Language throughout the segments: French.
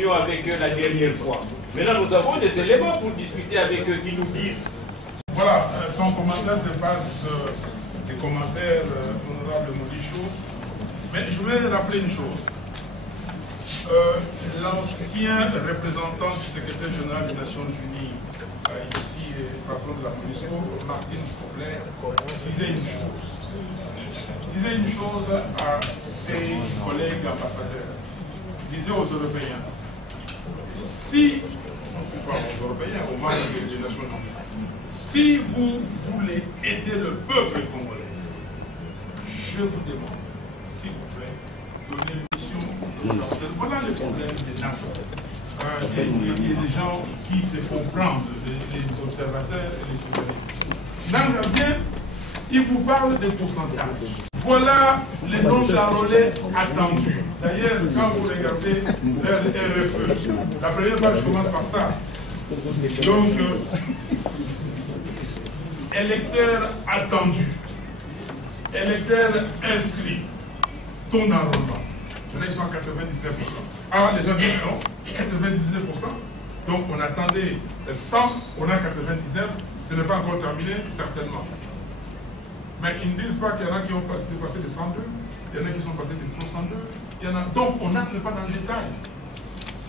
réunion avec eux la dernière fois. Maintenant, nous avons des éléments pour discuter avec eux qui nous disent. Voilà, ton commentaire se passe des commentaires, honorable Modicho. Mais je voulais rappeler une chose. L'ancien représentant du secrétaire général des Nations Unies, ici, Strasbourg de la MONUSCO, Martine Kobler, disait une chose à ses collègues ambassadeurs. Il disait aux Européens, si, enfin aux Européens, aux membres des Nations Unies, si vous voulez aider le peuple congolais, je vous demande, s'il vous plaît, donnez mission. Voilà le problème des nations. Il y a des gens qui se comprennent, les observateurs et les spécialistes. Nanga bien, il vous parle des pourcentages. Voilà les non-charolais attendus. D'ailleurs, quand vous regardez vers le RFE, la première page commence par ça. Donc, électeurs attendus, électeurs inscrits, ton enrôlement. Là, ils sont à 99%. Ah, les gens disent non, 99%. Donc, on attendait 100, on a 99. Ce n'est pas encore terminé, certainement. Mais ils ne disent pas qu'il y en a qui ont dépassé les 102, il y en a qui sont passés des 302, il y en a. Donc, on n'entre pas dans le détail.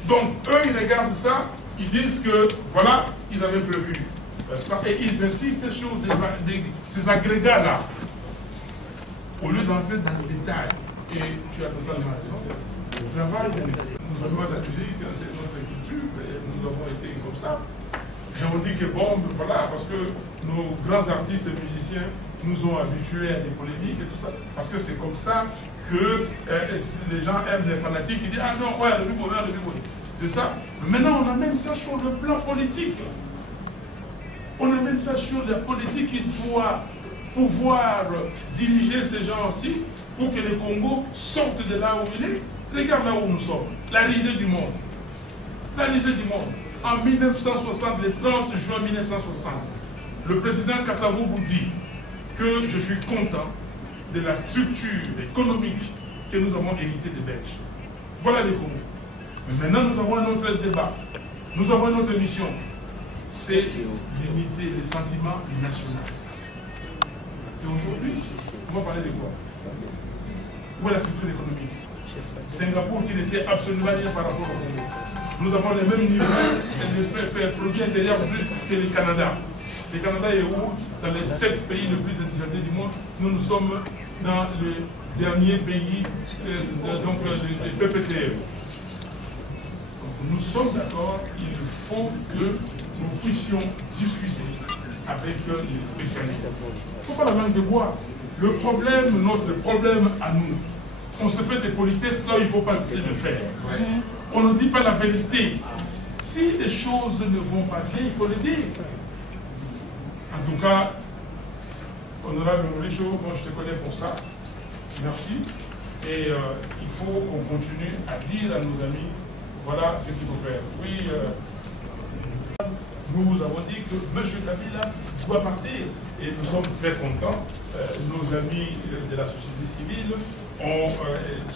Donc, eux, ils regardent ça, ils disent que, voilà, ils avaient prévu ça, et ils insistent sur ces agrégats-là, au lieu d'entrer dans le détail. Et tu as totalement raison. Le travail, nous avons accusé que c'est notre culture, et nous avons été comme ça. Et on dit que bon, voilà, parce que nos grands artistes et musiciens nous ont habitués à des polémiques et tout ça. Parce que c'est comme ça que les gens aiment les fanatiques. Ils disent, ah non, ouais, le bonheur, le bonheur. C'est ça. Mais maintenant, on amène ça sur le plan politique. On amène ça sur la politique qui doit pouvoir diriger ces gens-ci pour que le Congo sorte de là où il est. Regarde là où nous sommes. La risée du monde. La risée du monde. En 1960, le 30 juin 1960, le président Kasavubu dit que je suis content de la structure économique que nous avons héritée des Belges. Voilà les Congos. Mais maintenant, nous avons un autre débat. Nous avons une autre mission. C'est limiter les sentiments nationaux. Et aujourd'hui, on va parler de quoi? Où est la structure économique? Singapour qui n'était absolument rien par rapport au Congo. Nous avons les mêmes niveaux de produit intérieur brut que le Canada. Le Canada est où? Dans les 7 pays les plus industrialisés du monde. Nous sommes dans le dernier pays, donc le PPTE. Nous sommes d'accord, il faut que nous puissions discuter avec les spécialistes. Il ne faut pas la langue de bois. Le problème, notre problème à nous, on se fait des politesses là où il ne faut pas se le faire. On ne dit pas la vérité. Si les choses ne vont pas bien, il faut le dire. En tout cas, honorable Moricho, moi je te connais pour ça. Merci. Et il faut qu'on continue à dire à nos amis, voilà ce qu'il faut faire. Oui, nous avons dit que M. Kabila doit partir. Et nous sommes très contents. Nos amis de la société civile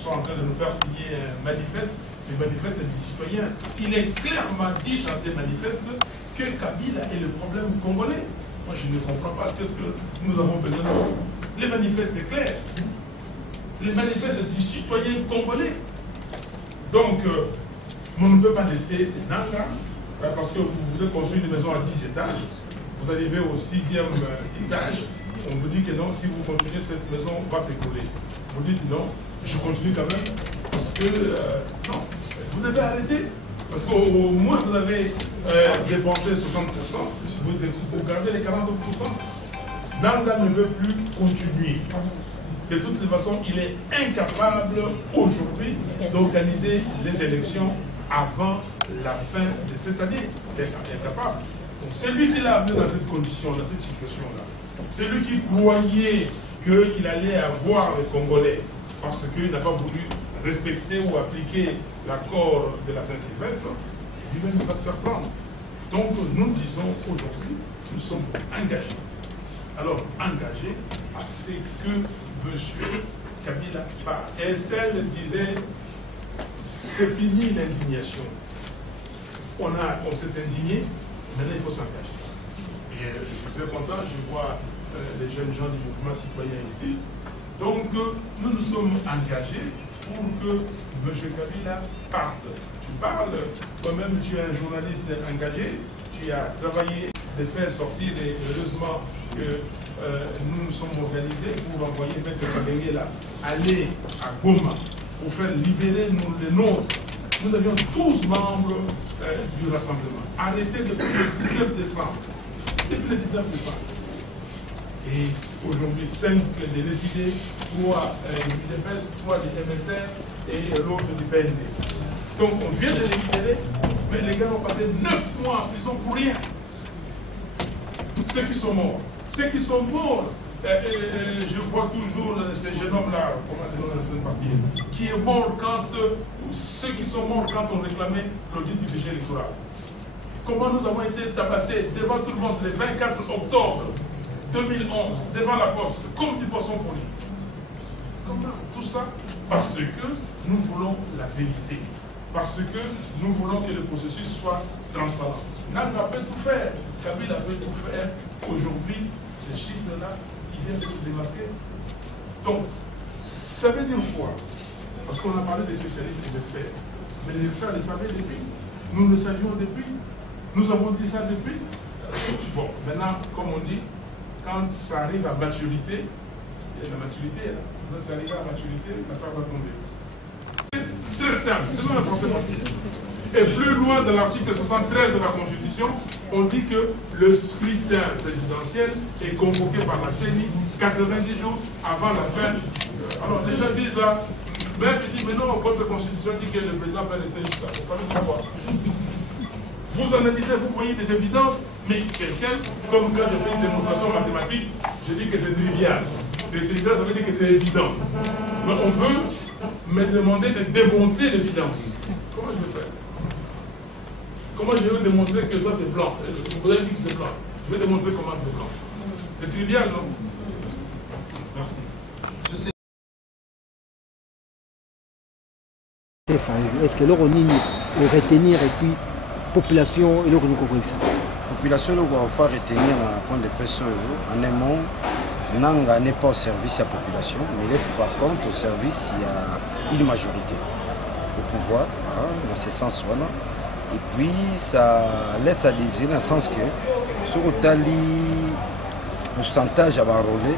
sont en train de nous faire signer un manifeste. Le manifeste des citoyens. Il est clairement dit dans ces manifestes que Kabila est le problème congolais. Moi, je ne comprends pas qu'est-ce que nous avons besoin de. Les manifestes est clair. Les manifestes du citoyen congolais. Donc, on ne peut pas laisser Nanga, parce que vous voulez construire une maison à 10 étages. Vous arrivez au 6e étage. On vous dit que non, si vous continuez, cette maison va s'écrouler. Vous dites non, je continue quand même, parce que non, vous devez arrêter. Parce qu'au moins vous avez dépensé 60%, vous gardez les 40%. Nanga ne veut plus continuer. De toutes les façons, il est incapable aujourd'hui d'organiser les élections avant la fin de cette année. Il est incapable. Donc c'est lui qui l'a amené dans cette condition, dans cette situation-là. C'est lui qui croyait qu'il allait avoir les Congolais parce qu'il n'a pas voulu respecter ou appliquer l'accord de la Saint-Sylvestre. Lui-même va se faire prendre. Donc nous disons aujourd'hui, nous sommes engagés. Alors engagés à ce que M. Kabila part. Et celle disait, c'est fini l'indignation. On s'est indigné, maintenant il faut s'engager. Et je suis très content, je vois les jeunes gens du mouvement citoyen ici. Donc nous nous sommes engagés pour que M. Kabila parte. Tu parles, toi-même tu es un journaliste engagé, tu as travaillé de faire sortir, et heureusement que nous nous sommes organisés pour envoyer M. Kabila aller à Goma pour faire libérer les nôtres. Nous avions 12 membres du rassemblement, arrêtés depuis le 19 décembre. Depuis le 19 décembre. Et aujourd'hui, 5 des décidés, 3 du DPS, 3 du MSR et l'autre du PND. Donc on vient de les libérer, mais les gars ont passé 9 mois en prison pour rien. Ceux qui sont morts. Ceux qui sont morts, je vois toujours ces jeunes hommes-là, qui est mort quand, ceux qui sont morts quand on réclamait l'audit du budget électoral. Comment nous avons été tabassés devant tout le monde le 24 octobre 2011, devant la poste, comme du poisson pourri. Comment? Tout ça parce que nous voulons la vérité. Parce que nous voulons que le processus soit transparent. Nanga peut tout faire. Kabila peut tout faire. Aujourd'hui, ces chiffres-là, ils viennent de se démasquer. Donc, ça veut dire quoi? Parce qu'on a parlé des spécialistes et des experts. Mais les experts le savaient depuis. Nous le savions depuis. Nous avons dit ça depuis. Bon, maintenant, comme on dit, quand ça arrive à maturité, et la maturité est là. Quand ça arrive à maturité, la part va tomber. C'est très simple, c'est pas un problème. Et plus loin de l'article 73 de la Constitution, on dit que le scrutin présidentiel est convoqué par la CENI 90 jours avant la fin. Alors les gens disent ça, même ils disent mais non, votre Constitution dit que le président peut rester jusqu'à. Vous savez pourquoi? Vous analysez, vous voyez des évidences, mais quelqu'un, comme quand je fais une démonstration mathématique, je dis que c'est trivial. C'est trivial, ça veut dire que c'est évident. Mais on veut me demander de démontrer l'évidence. Comment je vais faire? Comment je vais démontrer que ça c'est blanc? Vous avez dit que c'est blanc. Je vais démontrer comment c'est blanc. C'est trivial, non? Merci. Est-ce que l'on retenir et puis population et l'on comprend ça? Population va faire retenir un point de pression en un mot. Nanga n'est pas au service à la population, mais il est par contre au service, il y a une majorité au pouvoir, dans ce sens-là. Et puis ça laisse à désirer dans le sens que sur le pourcentage à enrôler,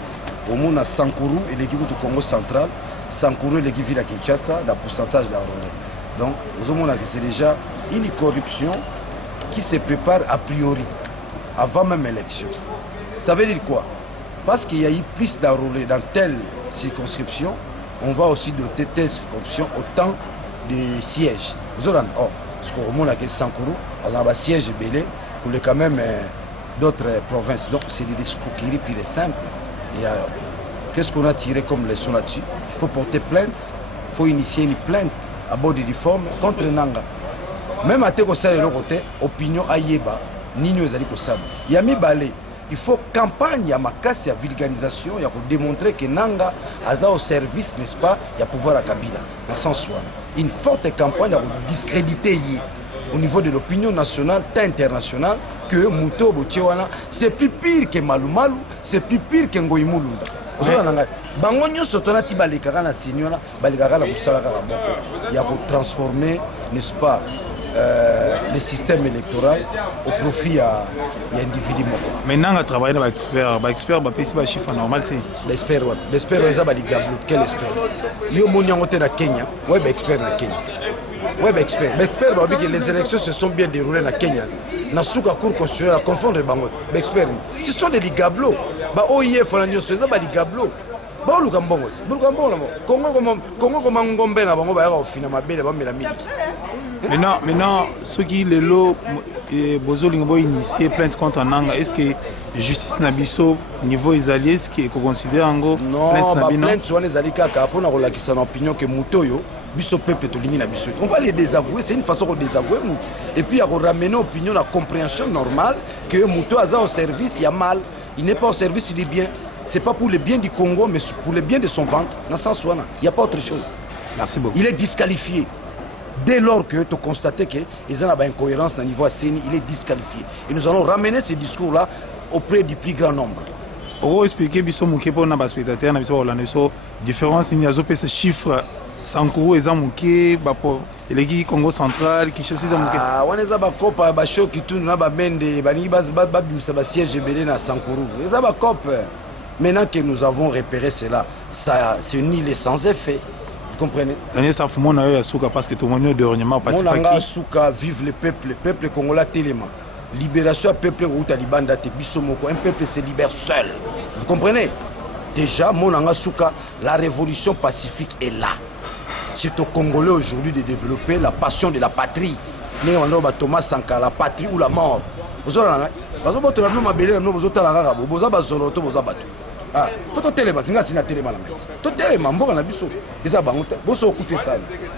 au moins à Sankuru et l'équipe du Congo central, Sankuru et l'équipe de Kinshasa, le pourcentage d'enrôler. Donc, vous avez que c'est déjà une corruption qui se prépare a priori, avant même l'élection. Ça veut dire quoi? Parce qu'il y a eu plus d'enrôlés dans telle circonscription, on va aussi doter telle circonscription autant de sièges. Vous avez parce qu'au moins, il y a Sankuru, il y a un siège belé pour quand même d'autres provinces. Donc, c'est des escroqueries pires et simples. Qu'est-ce qu'on a tiré comme leçon là-dessus? Il faut porter plainte, il faut initier une plainte à bord de réforme contre Nanga. Même à Tekosal et l'autre, opinion Ayeba, Nino Zali Kosab. Il y a mis balai. Il faut campagne à ma casse, il y a vulgarisation, il y a pour démontrer que Nanga a au service, n'est-ce pas, il y a pouvoir à Kabila, dans le sens où une forte campagne à discréditer au niveau de l'opinion nationale, internationale, que Mouto Botiwana, c'est plus pire que Malou Malou, c'est plus pire que Ngoï Moulounda. Bango nyonso tonati balekaka na sinyola balekaka na busala kaka moko ya ko transformer, n'est-ce pas, le système électoral au profit à l'individu. Maintenant, on travaille avec les experts, on chiffre normal. L'expert, c'est quel expert? Il y a un Kenya, ouais, expert na Kenya. Ouais, expert. L'expert, les élections se sont bien déroulées na Kenya. Na souka cour constitutionnelle à confondre bango. Expert, ce sont des gablos. Ba OIF na nyoso eza ba gablos. Ba luka mbongo. Luka mbongo. Congo comme ngombe na bango ba ya ofina mabele ba mela mili. Maintenant, ceux qui les lots ont initié plainte contre Nanga, est-ce que justice Nabiso, niveau israélien, est-ce qu'il est considéré en gros? Non, la plainte soit les alikaka pour la qui son opinion que Moutoyo, biso peuple to limi na biso. On va les désavouer, c'est une façon de désavouer. Et puis à ramener opinion la compréhension normale que Mouto a au service, il y a mal, il n'est pas au service du bien. C'est pas pour le bien du Congo, mais pour le bien de son ventre. Dans ce sens, il n'y a pas autre chose. Merci beaucoup. Il est disqualifié. Dès lors que tu constates qu'il y a une incohérence au niveau à CENI, il est disqualifié. Et nous allons ramener ce discours-là auprès du plus grand nombre. Pour expliquer, il y a des spectateurs, différence, il y a des chiffres. Sankuru et Zamouké, les Congo central, qui cherchent Zamouké. Ah, on est à Bakopa, Bacho qui tourne là, Bamende, Banibas, Babim, siège belé na Sankuru. Les Abakop. Maintenant que nous avons repéré cela, c'est une île sans effet. Vous comprenez? Daniel Safoumon a eu à Souka parce que tout le monde est dernièrement parti. Mon anga Souka vive le peuple congolais tellement. Libération peuple ou Taliban date Bissomoko, un peuple se libère seul. Vous comprenez? Déjà, mon anga Souka, la révolution pacifique est là. C'est aux Congolais aujourd'hui de développer la passion de la patrie. Mais on a Thomas Sankara, la patrie ou la mort. Vous avez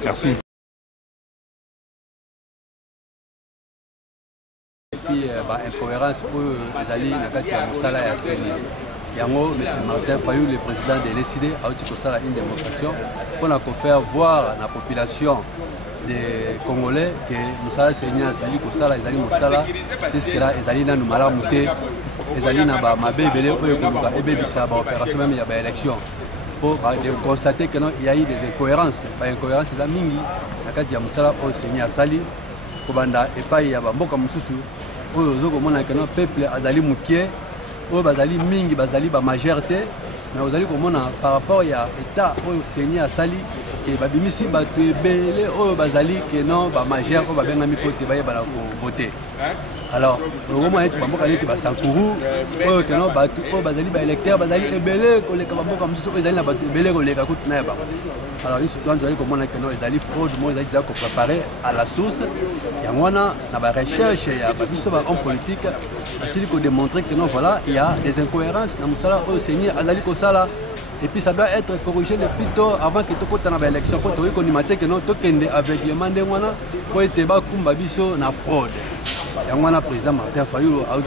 merci. Et puis, incohérence pour les alliés, Yango, M. Martin Fayou, le président de l'ECD, a eu une démonstration pour faire voir à la population des Congolais que Moussala Seigneur, Zali Kosala, Zali Moussala, c'est ce que là, Zali n'a pas mouté, Zali n'a pas mabé, et Bébissa, opération même, il y a une élection. Pour constater qu'il y a eu des incohérences. Les incohérences, c'est la mingi, la carte de Moussala, au Seigneur Sali, Kobanda, et pas il y a Mboka Moussoussou, au peuple a Zali Moukier. Au Bazali Mingi, Bazali ba majorité, mais vous allez comprendre par rapport à l'État au Seigneur Sali, et Babimisi Baté Belé, au Bazali, que non, ba majeur, au Babengami Kote, Baya voter. Alors, au moment où tu vas aller à Sankuru, que non, au Bazali, électeur, Bazali, et Belé, que les Kabambo comme ça, ils allaient à Belé, que les Kakout Neba. Alors, une situation, vous allez comprendre que non, ils allaient fraude, moi, ils allaient préparer à la source. Il y a une recherche, il y a un homme politique, il faut démontrer que non, voilà, il y a des incohérences dans Moussala au Seigneur, Azali Kosala. Et puis ça doit être corrigé le plus tôt avant que tu aies l'élection. Pour que tu aies que non, tu aies avec les mandats, pour que tu aies une fraude. Il y a un président Martin Fayou a eu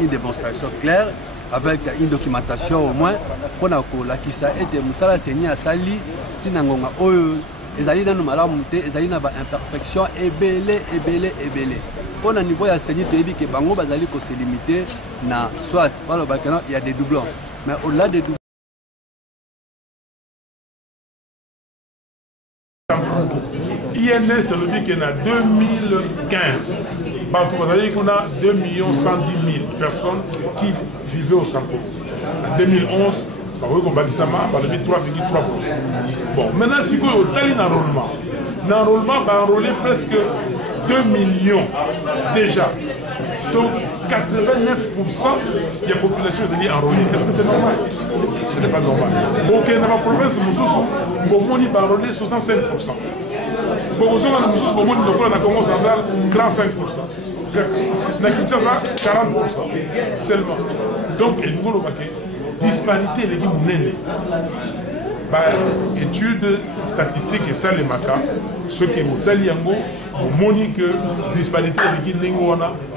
une démonstration claire avec une documentation au moins pour que ça ait Moussala Seigneur Sali, Tinangonga Oyo. Les alliés dans les alliés n'ont imperfection ébélé. Pour le niveau de la Seigneur, tu dis que Bango Bazali se limiter na soit il y a des doublons. Mais au-delà des doublons. INS, ça veut dire qu'il y en a 2015. Vous avez qu'on a 2 110 000 personnes qui vivaient au Sanko. En 2011, ça veut qu'on va dire 3,3%. Bon, maintenant, si vous avez un enrôlement va enrôler presque 2 millions déjà. Donc 89% de la population est enrôlée. Est-ce que c'est normal? Ce n'est pas normal. Donc dans la province de Moussoussou, Bomoni va enrôler 65%. Bomoni dans la Congo central, 35%. Dans Kinshasa, 40% seulement. Donc il faut le disparité les guinéens. Par études statistiques et ça les maca, ce qui vous allez monique disparité de Guinée,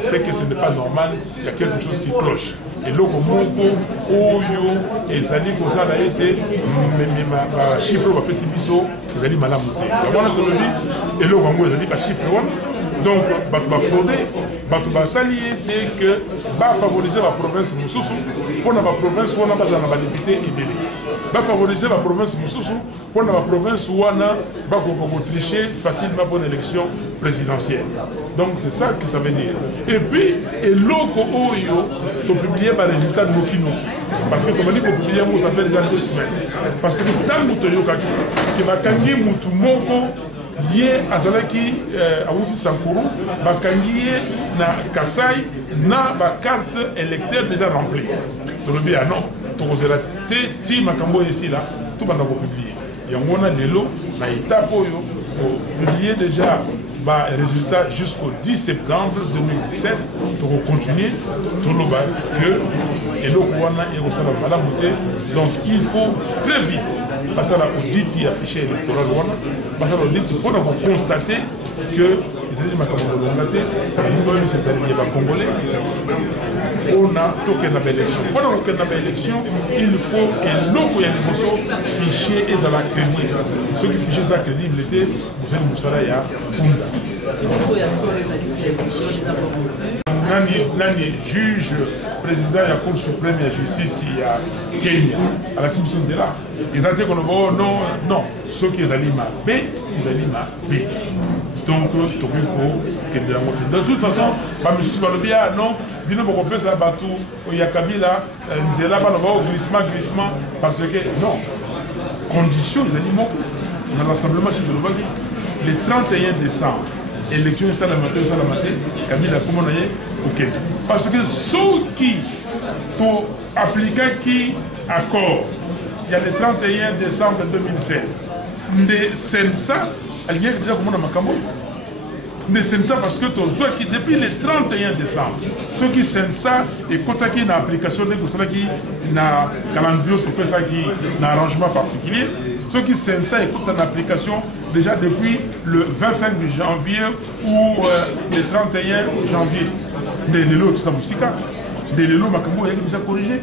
c'est que ce n'est pas normal, il y a quelque chose qui cloche. Et là, Oyo et Zali Kosa a été chiffre va faire biso, Zali Malamouté. Voilà ce que je dis, et là, on a dit chiffre. Donc, va frauder, va s'allier, c'est que va favoriser la province Moussoussou pour la province où on a pas de député Ibélé. Va favoriser la province Moussoussou pour la province où on a tricher facilement pour une élection présidentielle. Donc, c'est ça que ça veut dire. Et puis, et l'autre Oyo, sont publiés par les résultats de Mokino. Parce que, comme on dit qu'on publie, ça fait déjà 2 semaines. Parce que dans le Kaki, qui va gagner Moutoumoko. Yé azalaki awuti Sankuru bakangiye na Kasai na ba carte électeur déjà remplie. Je le dis ah non, tokozela te ti makambo ici là, tout va nous publier. Yangona lelo na étape oyo publier déjà ba résultat jusqu'au 10 septembre 2017 pour continuer tout le bas que et l'okwana et au salon à la montée. Donc il faut très vite passer à l'audit et afficher l'électoral, passer à l'audit pour constater que ezali makambo kolonga te elingi oyo ezali ya bacongolais mpona tokenda baélection mpona kokenda baélection il faut eloko ya liboso fichier ezala crédible soki fichier eza crédible te bozali mosala ya punda nani juge président ya cour suprême ya justice ya Kenya alakisi biso nzela eza te koloba o non soki ezali mabe ezali mabe donc tokoki kokende yango te de toute façon bamisusu balobi ya non bino bokopesa bato ya Kabila nzela baloba o glissement parce que non condition ezali moko na rassemblement si tolobaki le 31 décembre élection esalamate esalamate Kabila akomona ye okende parce que soki to aplikaki accord il y a le 31 décembre 2016 nde sensa alingaki déjà komona makambo nde sensa parce que tozwaki depuis le 31 décembre soki sensa ekotaki na application ndenge osalaki na calendrier topesaki na arrangement particulier soki sensa ekota na application déjà depuis le 25 janvier ou le 31 janvier nde lelo toza mosika nde lelo makambo oyaki déjà corrigé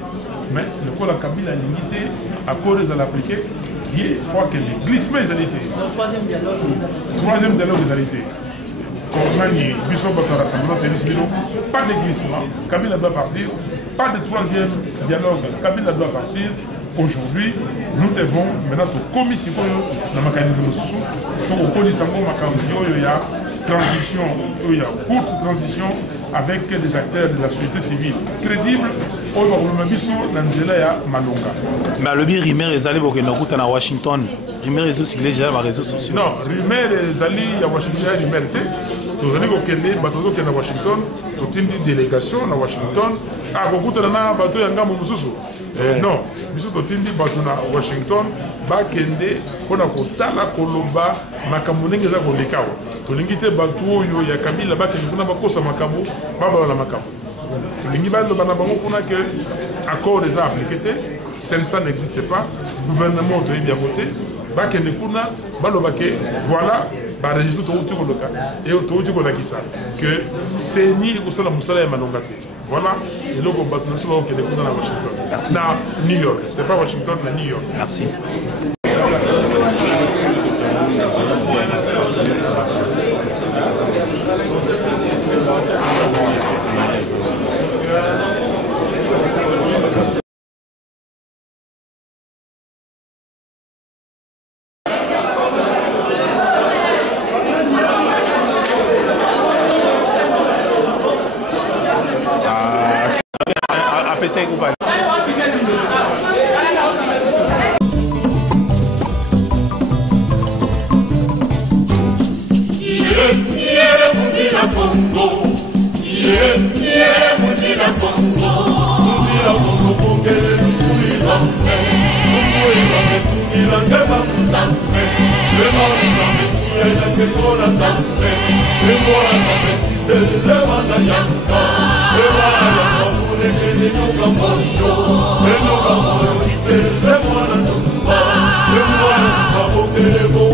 mais lokola Kabila alingi te accord ezala appliqué ye fois que le glissement ezali te troisième dialogue ezali te Komani biso bato ya rassemblement tenus bino pas de glissement Kabila doit partir pas de troisième dialogue Kabila doit partir aujourd'hui nous devons maintenant tokomi sikoyo na makanisi mosusu tokokolisa ngo makambo oyo ya transition oyo ya courte transition avec des acteurs de la société civile crédible oyo bakoloma biso na nzela ya malonga mais alobi rumeur ezali bokende okuta na Washington rumeur ezosirkule déjà na baréseaux sociaux non rumeur ezali ya Washington ya rumeur te tozali kokende bato ozokende na Washington totindi délégation na Washington akokutana na bato ya ngambo mosusu non biso totindi bato na Washington bakende mpona kotala koloba makambo ndenge eza koleka awa tolingi te bato oyo ya Kabila bakende kuna bakosa makambo babala makambo tolingi baloba na bango kuna ke accord eza appliqué te sensa n'existe pas gouvernement toyebi yango te bakende kuna baloba ke voilà baregistre touti koloka et touti kolakisa que seni ekosala mosala ya malonga te voilà eloko bato na biso bakokende kuna na Washington na New York c'est pas Washington na New York. Merci.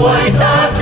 White